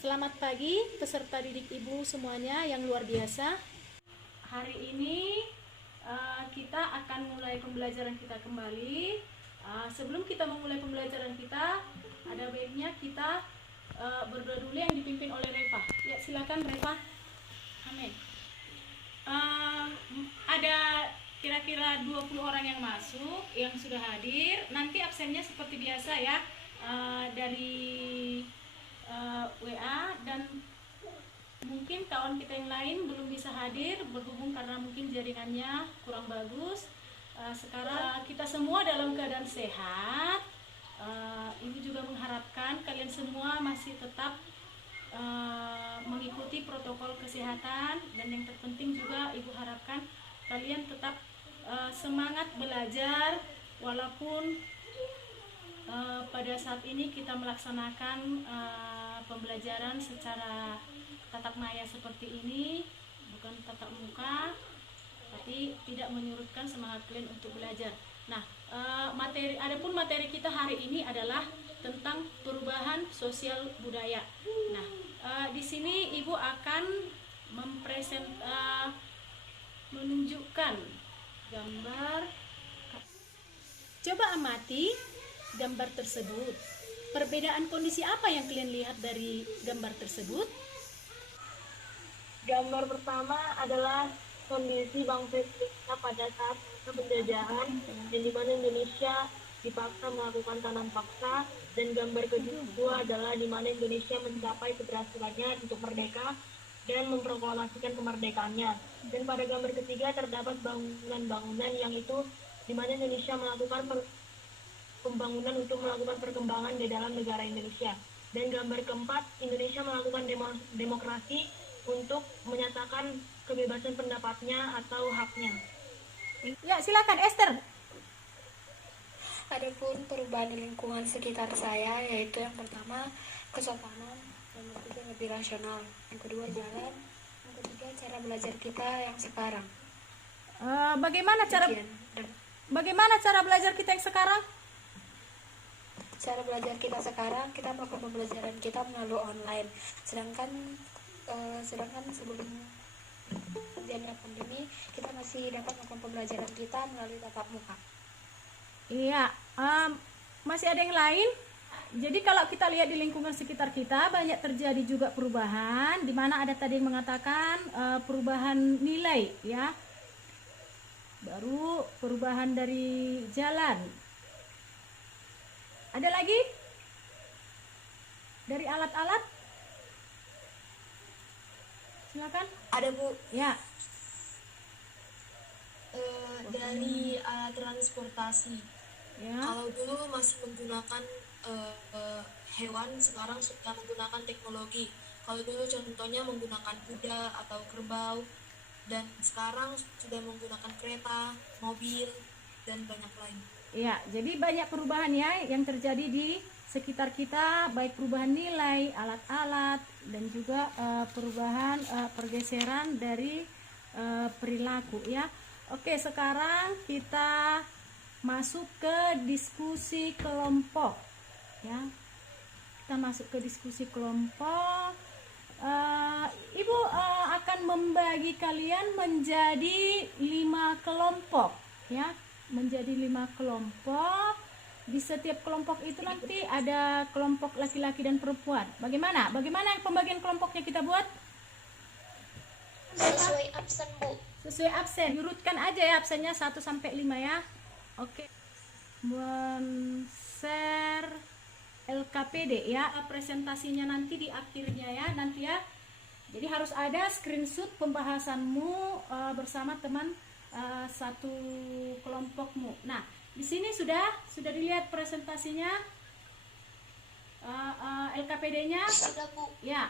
Selamat pagi peserta didik ibu semuanya yang luar biasa. Hari ini kita akan mulai pembelajaran kita kembali. Sebelum kita memulai pembelajaran kita, ada baiknya kita berdoa dulu yang dipimpin oleh Reva. Ya, silakan Reva. Amin. Ada kira-kira 20 orang yang masuk, yang sudah hadir. Nanti absennya seperti biasa ya, dari WA, dan mungkin kawan kita yang lain belum bisa hadir berhubung karena mungkin jaringannya kurang bagus. Sekarang kita semua dalam keadaan sehat. Ibu juga mengharapkan kalian semua masih tetap mengikuti protokol kesehatan, dan yang terpenting juga ibu harapkan kalian tetap semangat belajar walaupun pada saat ini kita melaksanakan pembelajaran secara tatap maya seperti ini, bukan tatap muka, tapi tidak menyurutkan semangat kalian untuk belajar. Nah, adapun materi kita hari ini adalah tentang perubahan sosial budaya. Nah, di sini ibu akan menunjukkan gambar. Coba amati gambar tersebut. Perbedaan kondisi apa yang kalian lihat dari gambar tersebut? Gambar pertama adalah kondisi bangsa Indonesia pada saat masa penjajahan, yang dimana Indonesia dipaksa melakukan tanam paksa, dan gambar kedua adalah dimana Indonesia mencapai keberhasilannya untuk merdeka dan memproklamasikan kemerdekaannya. Dan pada gambar ketiga terdapat bangunan-bangunan yang itu dimana Indonesia melakukan pembangunan untuk melakukan perkembangan di dalam negara Indonesia. Dan gambar keempat, Indonesia melakukan demokrasi untuk menyatakan kebebasan pendapatnya atau haknya. Ya, silakan Esther. Adapun perubahan di lingkungan sekitar saya, yaitu yang pertama kesopanan, yang ketiga lebih rasional, yang kedua jalan, yang ketiga cara belajar kita yang sekarang. Bagaimana cara belajar kita yang sekarang? Cara belajar kita sekarang, kita melakukan pembelajaran kita melalui online. Sedangkan sebelum terjadinya pandemi, kita masih dapat melakukan pembelajaran kita melalui tatap muka. Iya, masih ada yang lain. Jadi kalau kita lihat di lingkungan sekitar kita banyak terjadi juga perubahan, di mana ada tadi yang mengatakan perubahan nilai, ya. Baru perubahan dari jalan. Ada lagi? Dari alat-alat? Silakan. Ada Bu. Ya. Dari alat transportasi. Ya. Kalau dulu masih menggunakan hewan, sekarang sudah menggunakan teknologi. Kalau dulu contohnya menggunakan kuda atau kerbau, dan sekarang sudah menggunakan kereta, mobil, dan banyak lain. Ya, jadi banyak perubahan ya yang terjadi di sekitar kita, baik perubahan nilai, alat-alat, dan juga perubahan pergeseran dari perilaku ya. Oke, sekarang kita masuk ke diskusi kelompok ya. Kita masuk ke diskusi kelompok. Ibu akan membagi kalian menjadi 5 kelompok ya. Menjadi 5 kelompok. Di setiap kelompok itu nanti ada kelompok laki-laki dan perempuan. Bagaimana yang pembagian kelompoknya kita buat? Sesuai absen, Bu. Sesuai absen. Diurutkan aja ya absennya 1 sampai 5 ya. Oke. Men-share LKPD ya. Presentasinya nanti di akhirnya ya, nanti ya. Jadi harus ada screenshot pembahasanmu bersama teman satu kelompokmu. Nah, di sini sudah dilihat presentasinya, LKPD-nya. Sudah, Bu. Ya.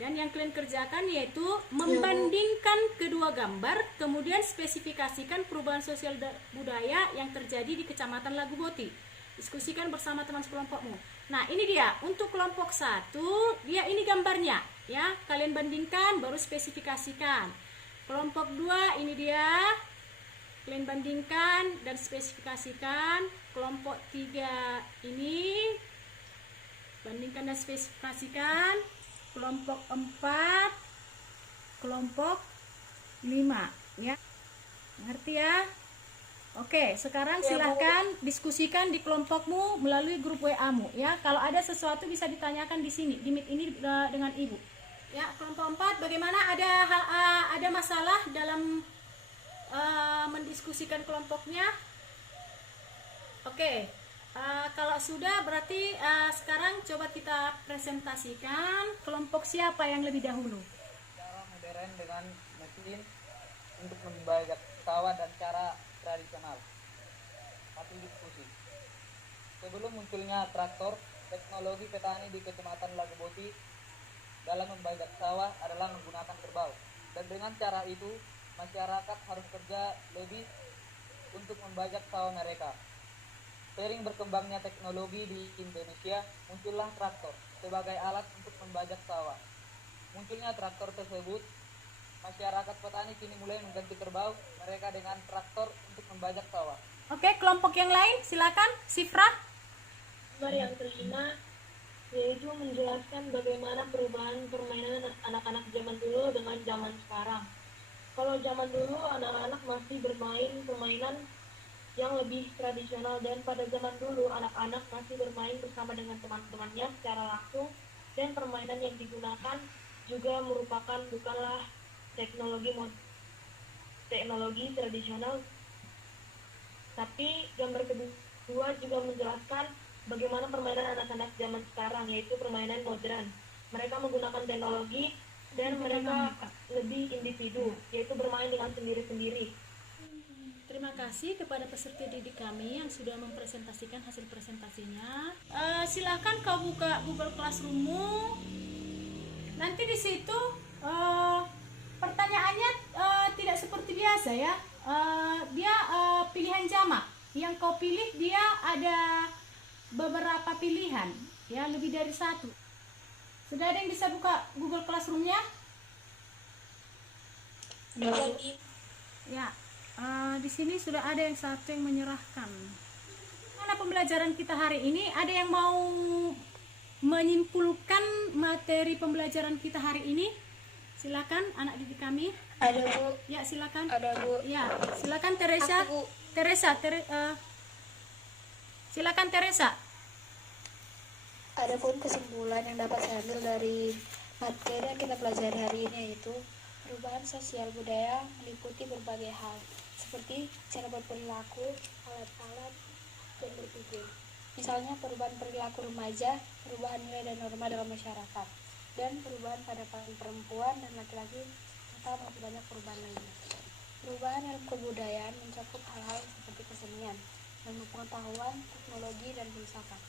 Dan yang kalian kerjakan yaitu membandingkan kedua gambar, kemudian spesifikasikan perubahan sosial budaya yang terjadi di Kecamatan Laguboti. Diskusikan bersama teman sekelompokmu. Nah, ini dia untuk kelompok 1, dia ini gambarnya ya. Kalian bandingkan baru spesifikasikan. Kelompok 2 ini dia. Kalian bandingkan dan spesifikasikan. Kelompok 3 ini bandingkan dan spesifikasikan. kelompok 4, kelompok 5 ya. Ngerti ya? Oke, sekarang silahkan diskusikan di kelompokmu melalui grup WA-mu ya. Kalau ada sesuatu bisa ditanyakan di sini, di Meet ini dengan Ibu. Ya, kelompok 4 bagaimana, ada masalah dalam mendiskusikan kelompoknya? Oke. Kalau sudah berarti sekarang coba kita presentasikan kelompok siapa yang lebih dahulu. Cara modern dengan mesin untuk membajak sawah dan cara tradisional. Satu diskusi. Sebelum munculnya traktor, teknologi petani di Kecamatan Lagoboti dalam membajak sawah adalah menggunakan kerbau. Dan dengan cara itu, masyarakat harus kerja lebih untuk membajak sawah mereka. Sering berkembangnya teknologi di Indonesia, muncullah traktor sebagai alat untuk membajak sawah. Munculnya traktor tersebut, masyarakat petani kini mulai mengganti kerbau mereka dengan traktor untuk membajak sawah. Oke, kelompok yang lain silakan, Sifra. Nomor yang kelima yaitu menjelaskan bagaimana perubahan permainan anak-anak zaman dulu dengan zaman sekarang. Kalau zaman dulu anak-anak masih bermain permainan yang lebih tradisional, dan pada zaman dulu anak-anak masih bermain bersama dengan teman-temannya secara langsung, dan permainan yang digunakan juga merupakan bukanlah teknologi tradisional. Tapi gambar kedua juga menjelaskan bagaimana permainan anak-anak zaman sekarang, yaitu permainan modern. Mereka menggunakan teknologi dan mereka lebih individu, yaitu bermain dengan sendiri-sendiri. Terima kasih kepada peserta didik kami yang sudah mempresentasikan hasil presentasinya. Silakan kau buka Google Classroom-mu. Nanti di situ pertanyaannya tidak seperti biasa ya. Dia pilihan jamak. Yang kau pilih dia ada beberapa pilihan, ya, lebih dari satu. Sudah ada yang bisa buka Google Classroom-nya? Ya. Di sini sudah ada yang satu yang menyerahkan. Mana pembelajaran kita hari ini? Ada yang mau menyimpulkan materi pembelajaran kita hari ini? Silakan anak didik kami. Ada Bu. Ya, silakan. Ada Bu. Ya, silakan Teresa. Aku, Bu. Silakan Teresa. Adapun kesimpulan yang dapat saya ambil dari materi yang kita pelajari hari ini yaitu perubahan sosial budaya meliputi berbagai hal, seperti cara berperilaku, alat-alat, dan berpikir. Misalnya perubahan perilaku remaja, perubahan nilai dan norma dalam masyarakat, dan perubahan pada perempuan dan laki-laki, serta masih banyak perubahan lainnya. Perubahan dalam kebudayaan mencakup hal-hal seperti kesenian, ilmu pengetahuan, teknologi, dan filsafat.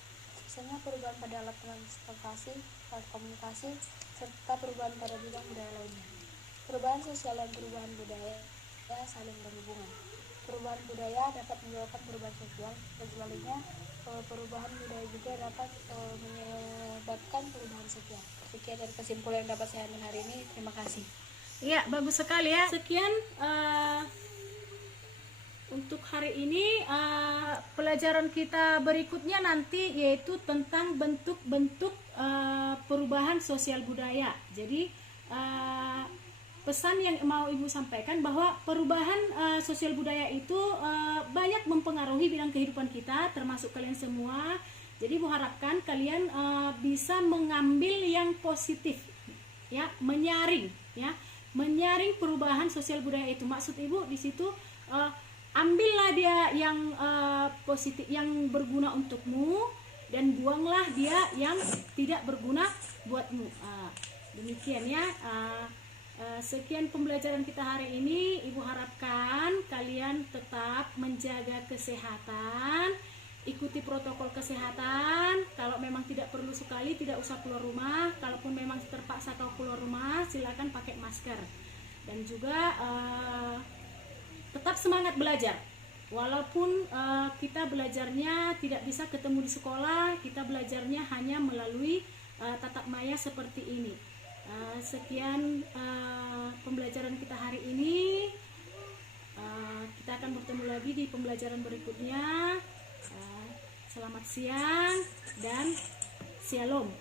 Misalnya perubahan pada alat transportasi, alat komunikasi, serta perubahan pada bidang budaya lainnya. Perubahan sosial dan perubahan budaya saling berhubungan. Perubahan budaya dapat menyebabkan perubahan sosial, dan sebaliknya perubahan budaya juga dapat menyebabkan perubahan sosial. Sekian dari kesimpulan yang dapat saya ambil hari ini. Terima kasih. Ya, bagus sekali ya. Sekian untuk hari ini. Pelajaran kita berikutnya nanti yaitu tentang bentuk-bentuk perubahan sosial budaya. Jadi pesan yang mau Ibu sampaikan bahwa perubahan sosial budaya itu banyak mempengaruhi bidang kehidupan kita, termasuk kalian semua. Jadi Ibu harapkan kalian bisa mengambil yang positif, ya, menyaring perubahan sosial budaya itu. Maksud Ibu di situ ambillah dia yang positif, yang berguna untukmu, dan buanglah dia yang tidak berguna buatmu. Demikian ya. Sekian pembelajaran kita hari ini. Ibu harapkan kalian tetap menjaga kesehatan, ikuti protokol kesehatan. Kalau memang tidak perlu sekali, tidak usah keluar rumah. Kalaupun memang terpaksa kau keluar rumah, silakan pakai masker. Dan juga tetap semangat belajar. Walaupun kita belajarnya tidak bisa ketemu di sekolah, kita belajarnya hanya melalui tatap maya seperti ini. Sekian pembelajaran kita hari ini. Kita akan bertemu lagi di pembelajaran berikutnya. Selamat siang dan shalom.